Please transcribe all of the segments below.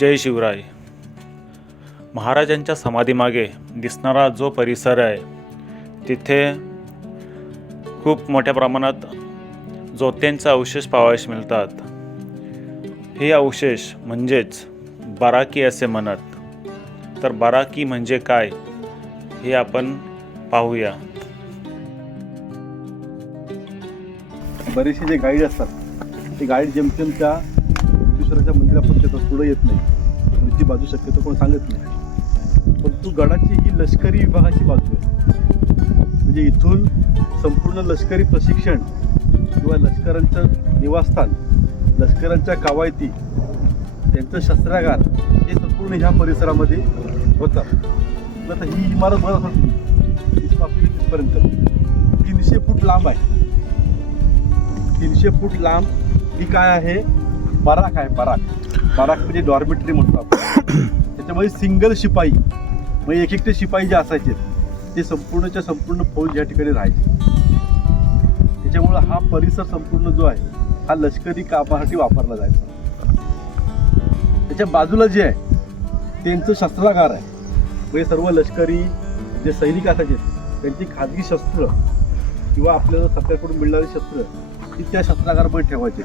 जय शिवराय. महाराजांच्या समाधीमागे दिसणारा जो परिसर आहे तिथे खूप मोठ्या प्रमाणात जोत्यांचे अवशेष पावायस मिळतात. हे अवशेष म्हणजेच बाराकी असे म्हणत. तर बाराकी म्हणजे काय हे आपण पाहूया. बरेचसे जे गाईड असतात ते गाईड जेमतेम त्या ईश्वराच्या मंदिरापर्यंत पुढे येत नाही. वरची बाजू शक्यतो कोण सांगत नाही. परंतु गडाची ही लष्करी विभागाची बाजू आहे. म्हणजे इथून संपूर्ण लष्करी प्रशिक्षण किंवा लष्करांचं निवासस्थान लष्करांच्या कवायती त्यांचं शस्त्रागार हे संपूर्ण ह्या परिसरामध्ये होतं. तर आता ही इमारत बघत होती तिथपर्यंत तीनशे फूट लांब आहे. तीनशे फूट लांब ही काय आहे? बराक आहे बराक बाराक म्हणजे डॉर्मेटरी म्हणतो आपण. त्याच्यामध्ये सिंगल शिपाई म्हणजे एक एकटे शिपाई जे असायचे ते संपूर्णच्या संपूर्ण फौज या ठिकाणी राहायचे. त्याच्यामुळं हा परिसर संपूर्ण जो आहे हा लष्करी कामासाठी वापरला जायचा. त्याच्या बाजूला जे आहे त्यांचं शस्त्रागार आहे. म्हणजे सर्व लष्करी जे सैनिक असायचे त्यांची खाजगी शस्त्र किंवा आपल्याला सरकारकडून मिळणारी शस्त्र ती त्या शस्त्रागारमध्ये ठेवायचे.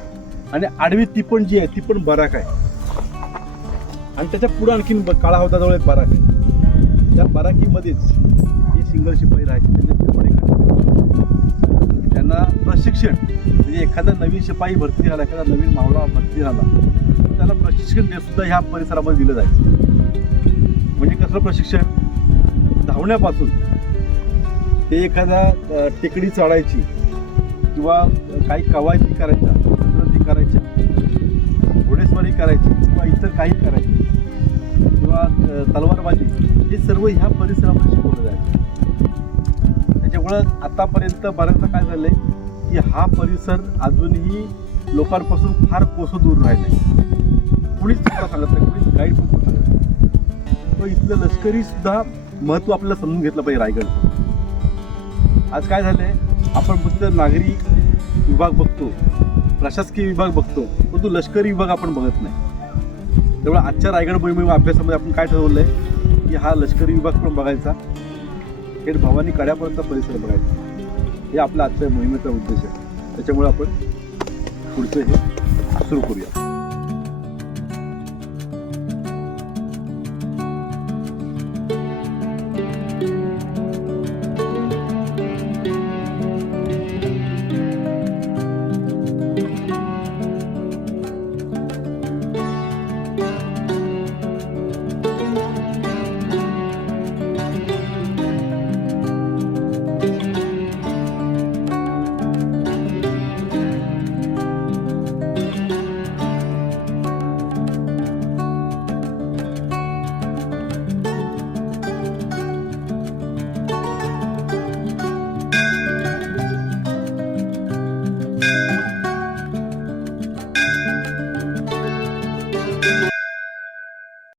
आणि आडवी ती पण जी आहे ती पण बराक आहे. आणि त्याच्या पुढे आणखीन ब- काळा हौदाजवळ एक बराक आहे त्या बराकीमध्येच ही सिंगल शिपाई राहायची त्यांना प्रशिक्षण म्हणजे एखादा नवीन शिपाई भरती झाला एखादा नवीन मावळा भरती झाला तर त्याला प्रशिक्षण सुद्धा ह्या परिसरामध्ये दिलं जायचं. म्हणजे कसलं प्रशिक्षण? धावण्यापासून. ते एखादा टेकडी चढायची किंवा काही कवायती करायच्या करायच्या घोडेस्वारी करायची किंवा इतर काही करायची. किंवा तलवारबाजी हे सर्व ह्या परिसरामध्ये शिकवलं जायचं त्याच्यामुळं आतापर्यंत बऱ्याचदा काय झालंय की हा परिसर अजूनही लोकांपासून फार कोसं दूर राहिला आहे कुणीच तुम्हाला सांगत नाही कुणीच गाईड पण सांगत नाही. तो इथलं लष्करी सुद्धा महत्त्व आपल्याला समजून घेतलं पाहिजे रायगड. आज काय झालंय आपण फक्त नागरी विभाग बघतो प्रशासकीय विभाग बघतो परंतु लष्करी विभाग आपण बघत नाही. त्यामुळे आजच्या रायगड मोहिमे अभ्यासामध्ये आपण काय ठरवलं आहे की हा लष्करी विभाग पण बघायचा थेट भवानी कड्यापर्यंत परिसर बघायचा. हे आपला आजच्या मोहिमेचा उद्देश आहे. त्याच्यामुळे आपण पुढचं हे सुरू करूया.